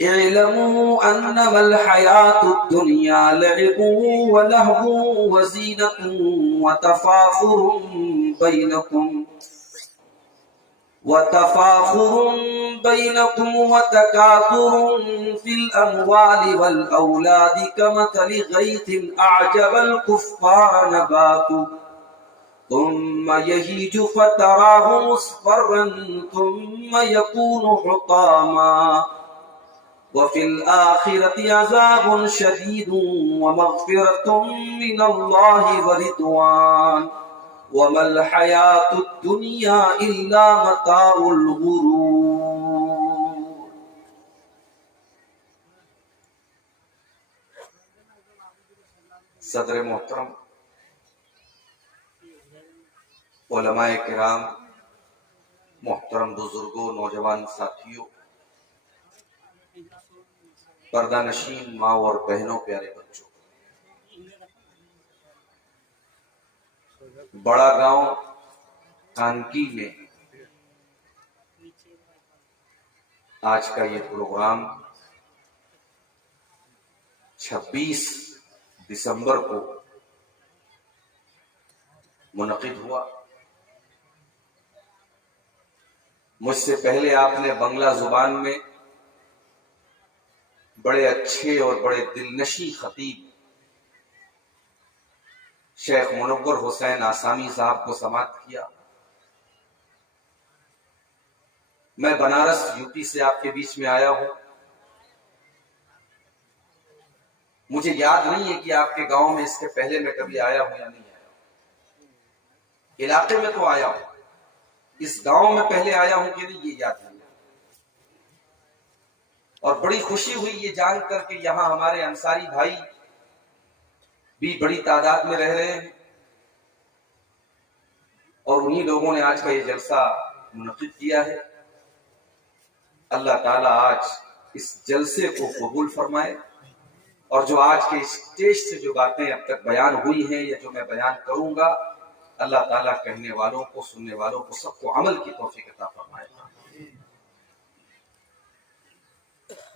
اعلموا انما الحیات الدنیا لعب ولهو وزینۃ وتفاخر بینکم وتکاثر فی الاموال والاولاد کمثل غیث اعجب الکفار نباته ثم يهيج فتراه مصفرا ثم يكون حطاما وفي الآخرة عذاب شديد ومغفرة من الله ورضوان وما الحياة الدنيا إلا متاع الغرور. صدر محترم، علماء کرام، محترم بزرگوں، نوجوان ساتھیوں، پردہ نشین ماں اور بہنوں، پیارے بچوں، بڑا گاؤں کانکی میں آج کا یہ پروگرام 26 دسمبر کو منعقد ہوا. مجھ سے پہلے آپ نے بنگلہ زبان میں بڑے اچھے اور بڑے دلنشیں خطیب شیخ منور حسین آسامی صاحب کو سماعت کیا. میں بنارس یو پی سے آپ کے بیچ میں آیا ہوں. مجھے یاد نہیں ہے کہ آپ کے گاؤں میں اس کے پہلے میں کبھی آیا ہوں یا نہیں آیا ہوں. علاقے میں تو آیا ہوں، اس گاؤں میں پہلے آیا ہوں کہ نہیں یہ یاد نہیں. اور بڑی خوشی ہوئی یہ جان کر کہ یہاں ہمارے انصاری بھائی بھی بڑی تعداد میں رہ رہے ہیں، اور انہی لوگوں نے آج کا یہ جلسہ منعقد کیا ہے. اللہ تعالیٰ آج اس جلسے کو قبول فرمائے، اور جو آج کے اسٹیج سے جو باتیں اب تک بیان ہوئی ہیں یا جو میں بیان کروں گا، اللہ تعالیٰ کہنے والوں کو، سننے والوں کو، سب کو عمل کی توفیق عطا فرمائے.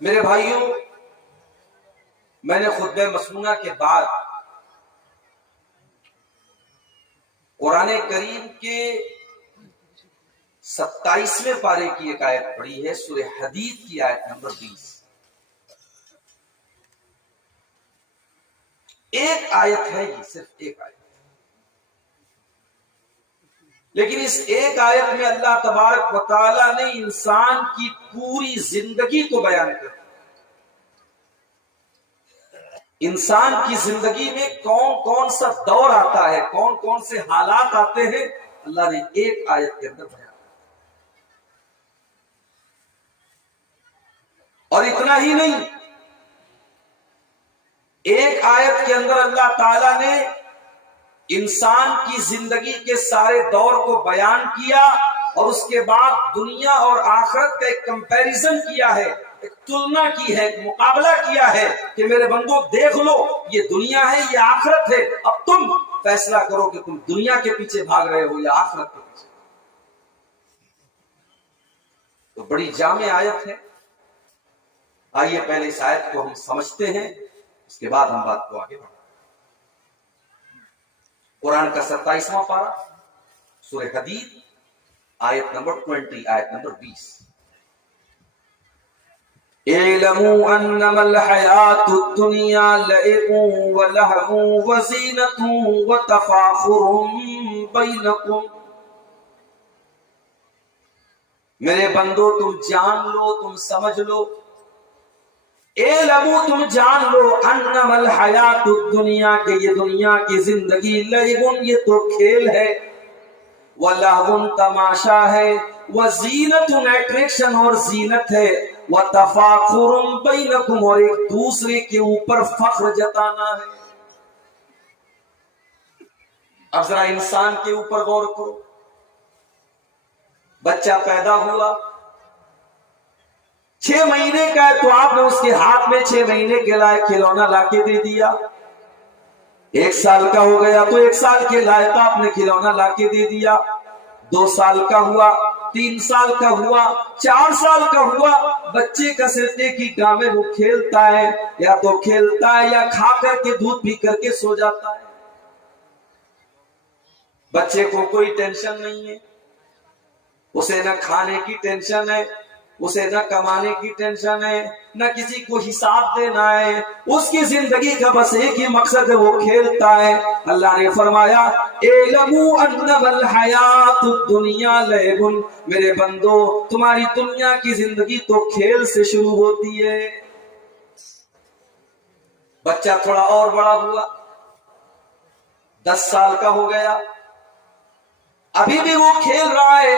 میرے بھائیوں، میں نے خطبہ مسنونہ کے بعد قرآن کریم کے 27ویں پارے کی ایک آیت پڑھی ہے، سورہ حدید کی آیت نمبر 20. ایک آیت ہے، یہ صرف ایک آیت، لیکن اس ایک آیت میں اللہ تبارک و تعالی نے انسان کی پوری زندگی کو بیان کیا. انسان کی زندگی میں کون کون سا دور آتا ہے، کون کون سے حالات آتے ہیں، اللہ نے ایک آیت کے اندر بیان. اور اتنا ہی نہیں، ایک آیت کے اندر اللہ تعالی نے انسان کی زندگی کے سارے دور کو بیان کیا، اور اس کے بعد دنیا اور آخرت کا ایک کمپیریزن کیا ہے، ایک تلنا کی ہے، ایک مقابلہ کیا ہے کہ میرے بندو دیکھ لو، یہ دنیا ہے، یہ آخرت ہے، اب تم فیصلہ کرو کہ تم دنیا کے پیچھے بھاگ رہے ہو یا آخرت کے پیچھے. تو بڑی جامع آیت ہے. آئیے پہلے اس آیت کو ہم سمجھتے ہیں، اس کے بعد ہم بات کو آگے بڑھیں. قرآن کا 27واں پارہ، سورہ حدید، آیت نمبر 20، آیت نمبر 20. اعلموا انما الحیات الدنیا لعب ولہو وزینۃ وتفاخر بینکم. میرے بندو تم جان لو، تم سمجھ لو، اعلموا تم جان لو، انما الحیات الدنیا کہ یہ دنیا کی زندگی لعب یہ تو کھیل ہے، ولہو تماشا ہے، وزینۃ اٹریکشن اور زینت ہے، وتفاخر بینکم اور ایک دوسرے کے اوپر فخر جتانا ہے. اب ذرا انسان کے اوپر غور کرو. بچہ پیدا ہوا، 6 مہینے کا ہے، تو آپ نے اس کے ہاتھ میں 6 مہینے کے لائق کھلونا لا کے دے دیا. 1 سال کا ہو گیا تو 1 سال کے لائق آپ نے کھلونا لا کے دے دیا. 2 سال کا ہوا 3 سال کا ہوا، 4 سال کا ہوا، بچے کا صرف ایک ہی کام ہے، وہ کھیلتا ہے، یا تو کھیلتا ہے یا کھا کر کے دودھ پی کر کے سو جاتا ہے۔ بچے کو کوئی ٹینشن نہیں ہے، اسے نہ کھانے کی ٹینشن ہے، اسے نہ کمانے کی ٹینشن ہے، نہ کسی کو حساب دینا ہے، اس کی زندگی کا بس ایک ہی مقصد ہے، وہ کھیلتا ہے۔ اللہ نے فرمایا اعلموا انما الحیات الدنیا لعب، میرے بندو تمہاری دنیا کی زندگی تو کھیل سے شروع ہوتی ہے۔ بچہ تھوڑا اور بڑا ہوا، 10 سال کا ہو گیا، ابھی بھی وہ کھیل رہا ہے،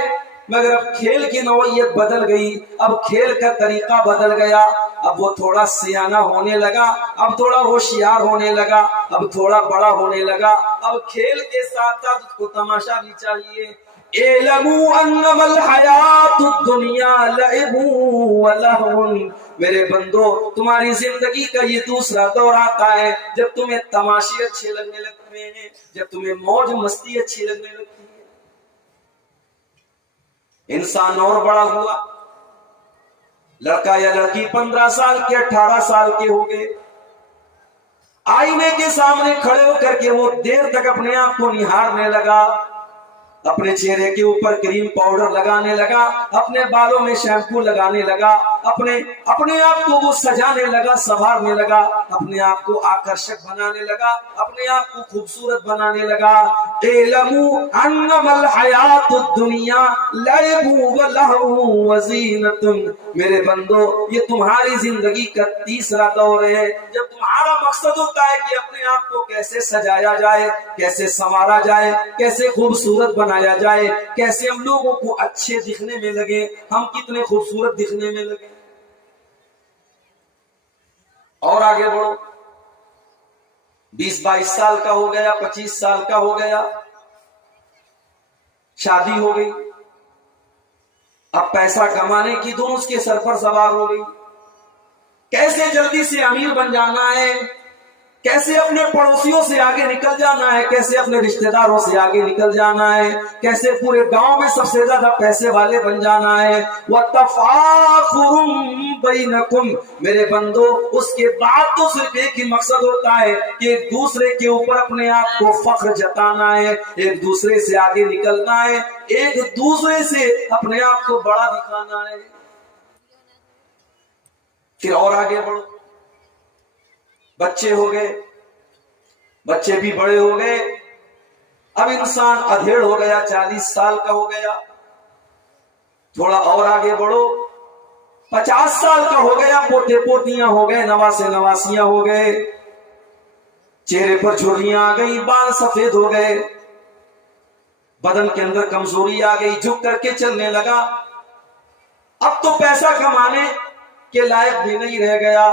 مگر اب کھیل کی نوعیت بدل گئی، اب کھیل کا طریقہ بدل گیا، اب وہ تھوڑا سیانہ ہونے لگا، اب تھوڑا ہوشیار ہونے لگا، اب تھوڑا بڑا ہونے لگا، اب کھیل کے ساتھ ساتھ اس کو تماشا بھی چاہیے۔ اعلموا انما الحیات الدنیا لعب ولہو، میرے بندو تمہاری زندگی کا یہ دوسرا دور آتا ہے جب تمہیں تماشے اچھے لگنے لگتے ہیں، جب تمہیں موج مستی اچھی لگنے لگتی ہے۔ انسان اور بڑا ہوا، لڑکا یا لڑکی 15 سال کے 18 سال کے ہو گئے، آئینے کے سامنے کھڑے ہو کر کے وہ دیر تک اپنے آپ کو نہارنے لگا، اپنے چہرے کے اوپر کریم پاؤڈر لگانے لگا، اپنے بالوں میں شیمپو لگانے لگا، اپنے آپ کو وہ سجانے لگا، سنوارنے لگا، اپنے آپ کو آکرشک بنانے لگا، اپنے آپ کو خوبصورت بنانے لگا۔ اعلموا انما الحیات الدنیا لعب ولہو وزینۃ، میرے بندو یہ تمہاری زندگی کا تیسرا دور ہے جب تمہارا مقصد ہوتا ہے کہ اپنے آپ کو کیسے سجایا جائے، کیسے سنوارا جائے، کیسے خوبصورت بنایا جائے، کیسے ہم لوگوں کو اچھے دکھنے میں لگے، ہم کتنے خوبصورت دکھنے میں لگے۔ اور آگے بڑھو، 20-22 سال کا ہو گیا، 25 سال کا ہو گیا، شادی ہو گئی، اب پیسہ کمانے کی دھن اس کے سر پر سوار ہو گئی، کیسے جلدی سے امیر بن جانا ہے، کیسے اپنے پڑوسیوں سے آگے نکل جانا ہے، کیسے اپنے رشتہ داروں سے آگے نکل جانا ہے، کیسے پورے گاؤں میں سب سے زیادہ پیسے والے بن جانا ہے۔ وَتَفَاخُرٌ بَيْنَكُمْ، میرے بندو اس کے بعد تو صرف ایک ہی مقصد ہوتا ہے کہ ایک دوسرے کے اوپر اپنے آپ کو فخر جتانا ہے، ایک دوسرے سے آگے نکلنا ہے، ایک دوسرے سے اپنے آپ کو بڑا دکھانا ہے۔ پھر اور آگے بڑھو، بچے ہو گئے، بچے بھی بڑے ہو گئے، اب انسان ادھیڑ ہو گیا، 40 سال کا ہو گیا، تھوڑا اور آگے بڑھو، 50 سال کا ہو گیا، پوتے پوتیاں ہو گئے، نواسے نواسیاں ہو گئے، چہرے پر جھریاں آ گئی، بال سفید ہو گئے، بدن کے اندر کمزوری آ گئی، جھک کر کے چلنے لگا، اب تو پیسہ کمانے کے لائق بھی نہیں رہ گیا،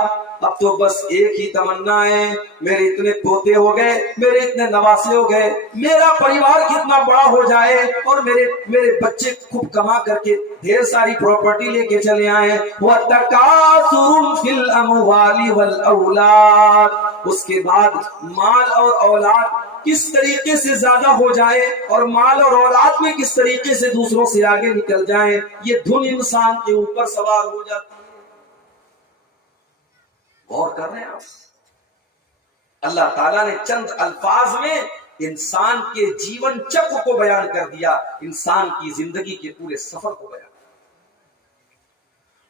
اب تو بس ایک ہی تمنا ہے، میرے اتنے پوتے ہو گئے، میرے اتنے نواسے ہو گئے، میرا پریوار کتنا بڑا ہو جائے اور میرے بچے خوب کما کر کے ڈھیر ساری پراپرٹی لے کے چلے آئے۔ وَتَكَاثُرٌ فِي الْأَمْوَالِ وَالْأَوْلَادِ، اس کے بعد مال اور اولاد کس طریقے سے زیادہ ہو جائے اور مال اور اولاد میں کس طریقے سے دوسروں سے آگے نکل جائیں، یہ دھن انسان کے اوپر سوار ہو جاتی ہے۔ غور کر رہے ہیں آپ؟ اللہ تعالیٰ نے چند الفاظ میں انسان کے جیون چکر کو بیان کر دیا، انسان کی زندگی کے پورے سفر کو بیان۔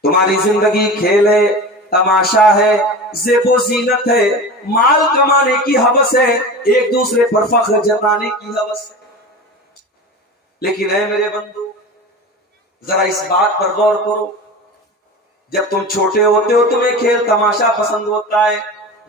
تمہاری زندگی کھیل ہے، تماشا ہے، زیب و زینت ہے، مال کمانے کی ہوس ہے، ایک دوسرے پر فخر جتانے کی ہوس ہے، لیکن اے میرے بندو ذرا اس بات پر غور کرو، جب تم چھوٹے ہوتے ہو تمہیں کھیل تماشا پسند ہوتا ہے،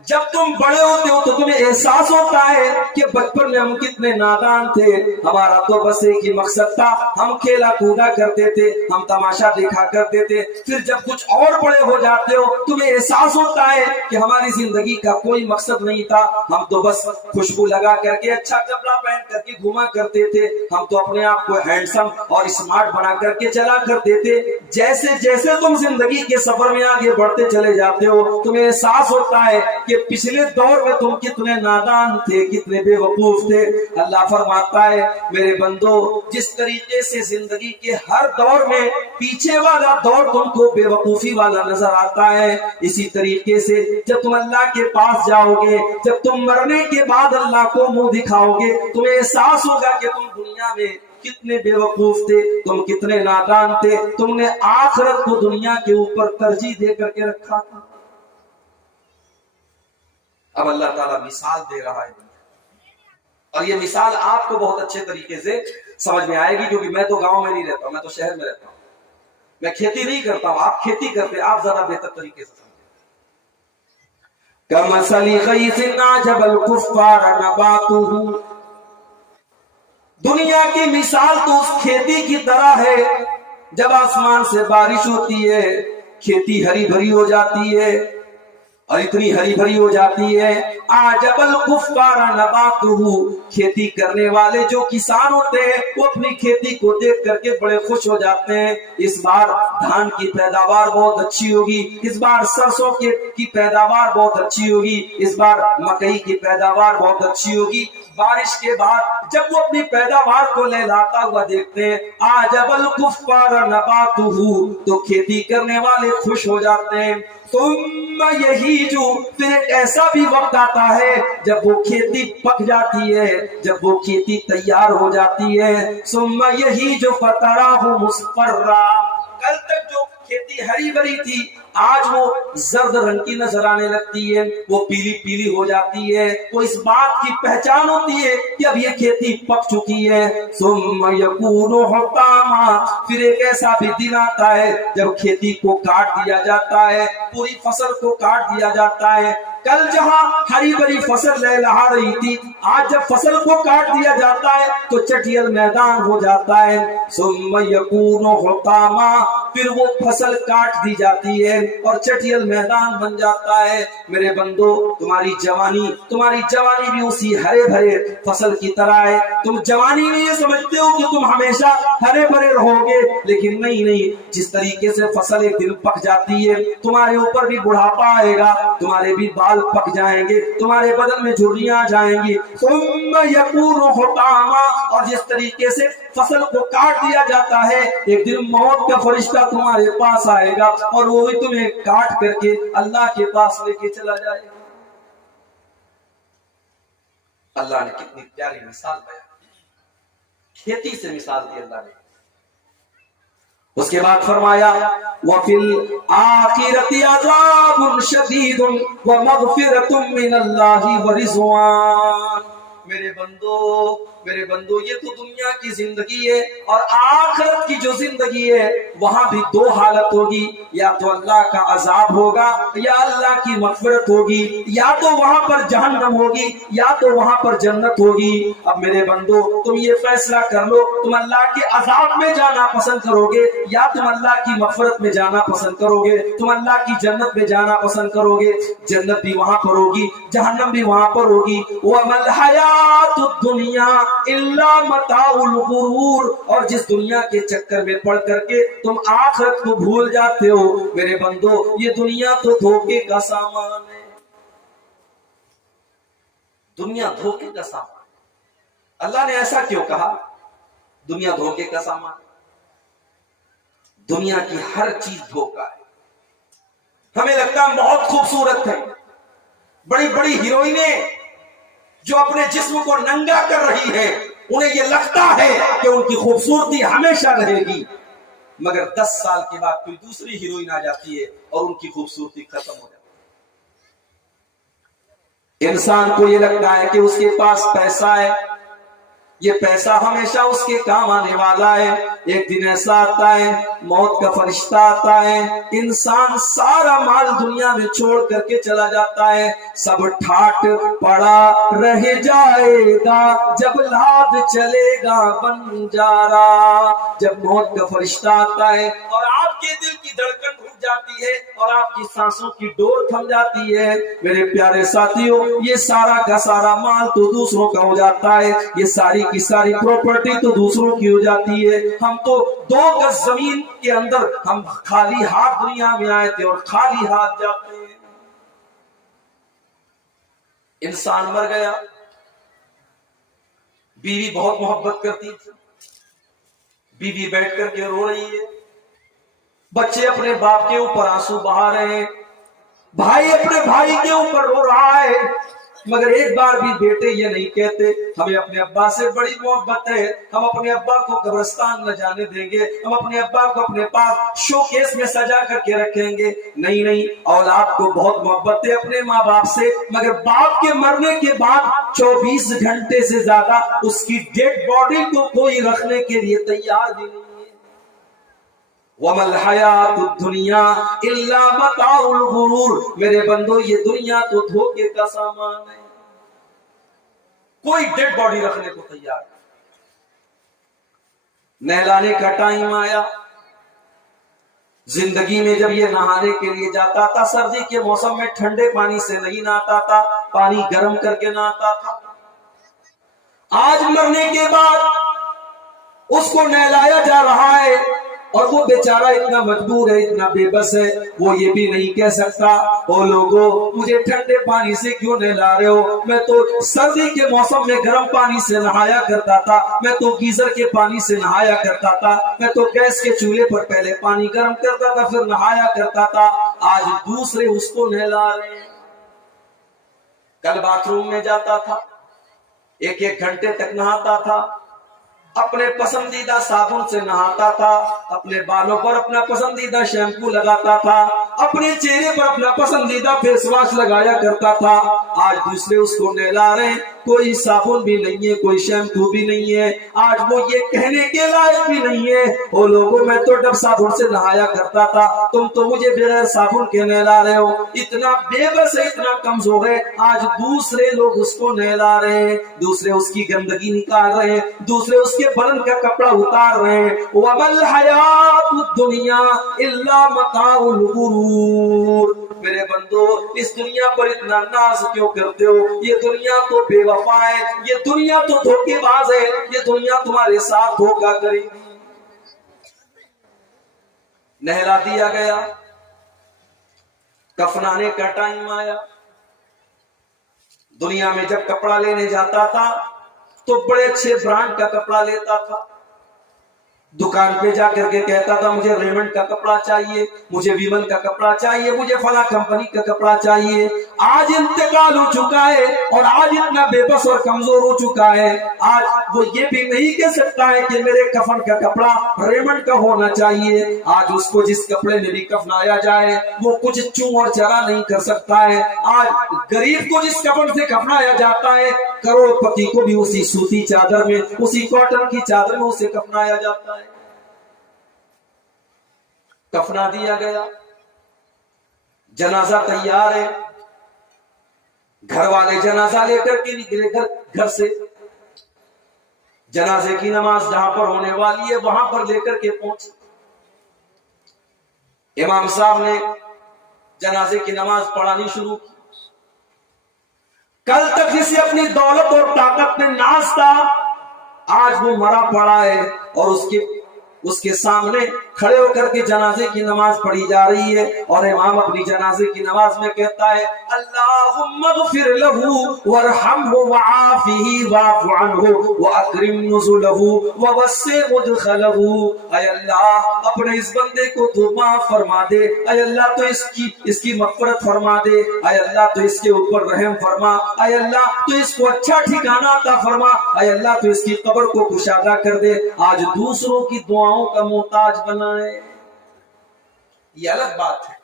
جب تم بڑے ہوتے ہو تو تمہیں احساس ہوتا ہے کہ بچپن میں ہم کتنے نادان تھے، ہمارا تو بس ایک ہی مقصد تھا، ہم کھیلا کودا کرتے تھے، ہم تماشا دیکھا کرتے تھے۔ پھر جب کچھ اور بڑے ہو جاتے ہو تمہیں احساس ہوتا ہے کہ ہماری زندگی کا کوئی مقصد نہیں تھا، ہم تو بس خوشبو لگا کر کے اچھا کپڑا پہن کر کے گھوما کرتے تھے، ہم تو اپنے آپ کو ہینڈسم اور اسمارٹ بنا کر کے چلا کرتے تھے۔ جیسے جیسے تم زندگی کے سفر میں آگے بڑھتے چلے جاتے ہو تمہیں احساس ہوتا ہے کہ پچھلے دور میں تم کتنے نادان تھے, کتنے بے وقوف تھے. اللہ فرماتا ہے میرے بندو جس طریقے سے زندگی کے ہر دور میں پیچھے والا دور تم کو بے وقوفی والا نظر آتا ہے, اسی طریقے سے جب تم اللہ کے پاس جاؤ گے, جب تم مرنے کے بعد اللہ کو منہ دکھاؤ گے, تمہیں احساس ہوگا کہ تم دنیا میں کتنے بے وقوف تھے, تم کتنے نادان تھے, تم نے آخرت کو دنیا کے اوپر ترجیح دے کر کے رکھا تھا. اب اللہ تعالیٰ مثال دے رہا ہے, اور یہ مثال آپ کو بہت اچھے طریقے سے سمجھ میں آئے گی, کیونکہ میں تو گاؤں میں نہیں رہتا ہوں, میں تو شہر میں رہتا ہوں, میں کھیتی نہیں کرتا ہوں, آپ کھیتی کرتے ہیں, آپ زیادہ بہتر طریقے سے سمجھیں. کمثل غیث اعجب الکفار نباتہ, دنیا کی مثال تو اس کھیتی کی طرح ہے جب آسمان سے بارش ہوتی ہے, کھیتی ہری بھری ہو جاتی ہے, اور اتنی ہری بھری ہو جاتی ہے, اعجب الکفار نباتہ, کھیتی کرنے والے جو کسان ہوتے ہیں وہ اپنی کھیتی کو دیکھ کر کے بڑے خوش ہو جاتے ہیں, اس بار دھان کی پیداوار بہت اچھی ہوگی, اس بار سرسوں کی پیداوار بہت اچھی ہوگی, اس بار مکئی کی پیداوار بہت اچھی ہوگی. بارش کے بعد جب وہ اپنی پیداوار کو لہلاتا ہوا دیکھتے ہیں, اعجب الکفار نباتہ, تو کھیتی کرنے والے خوش ہو جاتے ہیں. ثم یہی جو پھر ایک ایسا بھی وقت آتا ہے جب وہ کھیتی پک جاتی ہے, جب وہ کھیتی تیار ہو جاتی ہے, ثم یہی جو فتراہ مصفرا, کل تک جو کھیتی ہری بھری تھی آج وہ زرد رنگ کی نظر آنے لگتی ہے, وہ پیلی پیلی ہو جاتی ہے, وہ اس بات کی پہچان ہوتی ہے کہ اب یہ کھیتی پک چکی ہے. ثم یکون حطاما, پھر ایک ایسا بھی دن آتا ہے جب کھیتی کو کاٹ دیا جاتا ہے, پوری فصل کو کاٹ دیا جاتا ہے. کل جہاں ہری بھری فصل لہلہا رہی تھی, آج جب فصل کو کاٹ دیا جاتا ہے تو چٹیل میدان ہو جاتا ہے. ثم یکون حطاما, پھر وہ فصل کاٹ دی جاتی ہے اور چٹیل میدان بن جاتا ہے. میرے بندو تمہاری جوانی بھی اسی ہرے بھرے فصل کی طرح ہے. تم جوانی میں یہ سمجھتے ہو کہ تم ہمیشہ ہرے بھرے رہو گے, لیکن نہیں, جس طریقے سے فصل ایک دن پک جاتی ہے تمہارے اوپر بھی بڑھاپا آئے گا, تمہارے بھی بال پک جائیں گے, تمہارے بدن میں جھریاں آ جائیں گی. ثم یکون حطاما, اور جس طریقے سے فصل کو کاٹ دیا جاتا ہے ایک دن موت کا فرشتہ تمہارے پاس آئے گا اور وہ بھی تمہیں کاٹ کر کے اللہ کے پاس لے کے چلا جائے گا. اللہ نے کتنی پیاری مثال بیان کی, کھیتی سے مثال دی اللہ نے. اس کے بعد فرمایا وَفِي الْآخِرَةِ عَذَابٌ شَدِيدٌ وَمَغْفِرَةٌ مِّنَ اللَّهِ وَرِضْوَانٌ. میرے بندو یہ تو دنیا کی زندگی ہے, اور آخرت کی جو زندگی ہے وہاں بھی دو حالت ہوگی, یا تو اللہ کا عذاب ہوگا یا اللہ کی مغفرت ہوگی, یا تو وہاں پر جہنم ہوگی یا تو وہاں پر جنت ہوگی. اب میرے بندو تم یہ فیصلہ کر لو, تم اللہ کے عذاب میں جانا پسند کرو گے یا تم اللہ کی مغفرت میں جانا پسند کرو گے, تم اللہ کی جنت میں جانا پسند کرو گے. جنت بھی وہاں پر ہوگی, جہنم بھی وہاں پر ہوگی. وَمَا الْحَيَاةُ الدُّنْيَا إِلَّا مَتَاعُ الْغُرُورِ, اور جس دنیا کے چکر میں پڑ کر کے تم آخرت کو بھول جاتے ہو میرے بندو, یہ دنیا تو دھوکے کا سامان ہے. دنیا دھوکے کا سامان. اللہ نے ایسا کیوں کہا دنیا دھوکے کا سامان؟ دنیا کی ہر چیز دھوکا ہے. ہمیں لگتا ہے بہت خوبصورت ہے, بڑی بڑی ہیروئنیں جو اپنے جسم کو ننگا کر رہی ہے انہیں یہ لگتا ہے کہ ان کی خوبصورتی ہمیشہ رہے گی, مگر 10 سال کے بعد کوئی دوسری ہیروئن آ جاتی ہے اور ان کی خوبصورتی ختم ہو جاتی ہے. انسان کو یہ لگتا ہے کہ اس کے پاس پیسہ ہے, یہ پیسہ ہمیشہ اس کے کام آنے والا ہے. ایک دن ایسا آتا ہے موت کا فرشتہ آتا ہے, انسان سارا مال دنیا میں چھوڑ کر کے چلا جاتا ہے, سب ٹھاٹ پڑا رہ جائے گا جب لاد چلے گا بنجارا. جب موت کا فرشتہ آتا ہے اور آپ کے دل کی دھڑکن رک جاتی ہے اور آپ کی سانسوں کی ڈور تھم جاتی ہے, میرے پیارے ساتھیوں یہ سارا کا سارا مال تو دوسروں کا ہو جاتا ہے, یہ ساری کی ساری پراپرٹی تو دوسروں کی ہو جاتی ہے. ہم تو 2 گز زمین کے اندر ہم خالی ہاتھ دنیا میں آئے تھے اور خالی ہاتھ جاتے ہیں. انسان مر گیا، بیوی بہت محبت کرتی تھی، بیوی بیٹھ کر کے رو رہی ہے، بچے اپنے باپ کے اوپر آنسو بہا رہے ہیں، بھائی اپنے بھائی کے اوپر رو رہا ہے، مگر ایک بار بھی بیٹے یہ نہیں کہتے ہمیں اپنے ابا سے بڑی محبت ہے، ہم اپنے ابا کو قبرستان نہ جانے دیں گے، ہم اپنے ابا کو اپنے پاس شو کیس میں سجا کر کے رکھیں گے۔ نہیں، اولاد کو بہت محبت ہے اپنے ماں باپ سے، مگر باپ کے مرنے کے بعد 24 گھنٹے سے زیادہ اس کی ڈیڈ باڈی کو کوئی رکھنے کے لیے تیار بھی نہیں ہے۔ وَمَا الْحَيَاةُ الدُّنْيَا إِلَّا مَتَاعُ الْغُرُورِ، میرے بندو یہ دنیا تو دھوکے کا سامان ہے، کوئی ڈیڈ باڈی رکھنے کو تیار نہیں۔ نہلانے کا ٹائم آیا، زندگی میں جب یہ نہانے کے لیے جاتا تھا، سردی کے موسم میں ٹھنڈے پانی سے نہیں نہاتا تھا، پانی گرم کر کے نہاتا تھا۔ آج مرنے کے بعد اس کو نہلایا جا رہا ہے، اور وہ بیچارہ اتنا مجبور ہے، اتنا بے بس ہے، وہ یہ بھی نہیں کہہ سکتا او لوگو مجھے ٹھنڈے پانی سے کیوں نہلا رہے ہو، میں تو سردی کے موسم میں گرم پانی سے نہایا کرتا تھا، میں تو گیزر کے پانی سے نہایا کرتا تھا، میں تو گیس کے چولہے پر پہلے پانی گرم کرتا تھا پھر نہایا کرتا تھا۔ آج دوسرے اس کو نہلا رہے ہیں۔ کل باتھ روم میں جاتا تھا، ایک گھنٹے تک نہاتا تھا، اپنے پسندیدہ صابن سے نہاتا تھا، اپنے بالوں پر اپنا پسندیدہ شیمپو لگاتا تھا، اپنے چہرے پر اپنا پسندیدہ فیس واش لگایا کرتا تھا۔ آج دوسرے اس کو نہلا رہے ہیں، کوئی صابن بھی نہیں ہے، کوئی شیمپو بھی نہیں ہے، آج وہ یہ کہنے کے لائق بھی نہیں ہے او لوگوں میں تو ڈب صابن سے نہایا کرتا تھا، تم تو مجھے بغیر صابن کے نہلا رہے ہو۔ اتنا بے بس ہے، اتنا کمزور ہے، آج دوسرے لوگ اس کو نہلا رہے ہیں، دوسرے اس کی گندگی نکال رہے ہیں، دوسرے اس کے بدن کا کپڑا اتار رہے ہیں۔ وَمَا الْحَيَاةُ الدُّنْيَا إِلَّا مَتَاعُ الْغُرُورِ، میرے بندو اس دنیا پر اتنا ناز کیوں کرتے ہو؟ یہ دنیا تو بے وفا ہے، یہ دنیا تو دھوکے باز ہے، یہ دنیا تمہارے ساتھ دھوکا کرے گی۔ نہلا دیا گیا، کفنانے کا ٹائم آیا۔ دنیا میں جب کپڑا لینے جاتا تھا تو بڑے اچھے برانڈ کا کپڑا لیتا تھا، دکان پہ جا کر کے کہتا تھا مجھے ریمنڈ کا کپڑا چاہیے، مجھے ویمن کا کپڑا چاہیے، مجھے فلاں کمپنی کا کپڑا چاہیے۔ آج انتقال ہو چکا ہے اور آج اتنا بے بس اور کمزور ہو چکا ہے، آج وہ یہ بھی نہیں کہہ سکتا ہے کہ میرے کفن کا کپڑا ریمنڈ کا ہونا چاہیے۔ آج اس کو جس کپڑے میں بھی کفنایا جائے وہ کچھ چوں اور چرا نہیں کر سکتا ہے۔ آج غریب کو جس کفن سے کفنایا جاتا ہے، کروڑ پتی کو بھی اسی سوتی چادر میں، اسی کاٹن کی چادر میں اسے کفنایا جاتا ہے۔ کفنا دیا گیا، جنازہ تیار ہے، گھر والے جنازہ لے کر کے نکلے گھر سے، جنازے کی نماز جہاں پر ہونے والی ہے وہاں پر لے کر کے پہنچے۔ امام صاحب نے جنازے کی نماز پڑھانی شروع کی۔ کل تک اسے اپنی دولت اور طاقت میں ناز تھا، آج وہ مرا پڑا ہے اور اس کے سامنے کھڑے ہو کر کے جنازے کی نماز پڑھی جا رہی ہے، اور امام اپنی جنازے کی نماز میں کہتا ہے اللہم اغفر لہ وارحمہ وعافہ واعف عنہ واکرم نزلہ ووسع مدخلہ۔ اے اللہ اپنے اس بندے کو تو معاف فرما دے، اے اللہ تو اس کی مغفرت فرما دے، اے اللہ تو اس کے اوپر رحم فرما، اے اللہ تو اس کو اچھا ٹھکانہ عطا فرما، اے اللہ تو اس کی قبر کو کشادہ کر دے۔ آج دوسروں کی دعاؤں کا محتاج بنا ہے، یہ الگ بات ہے۔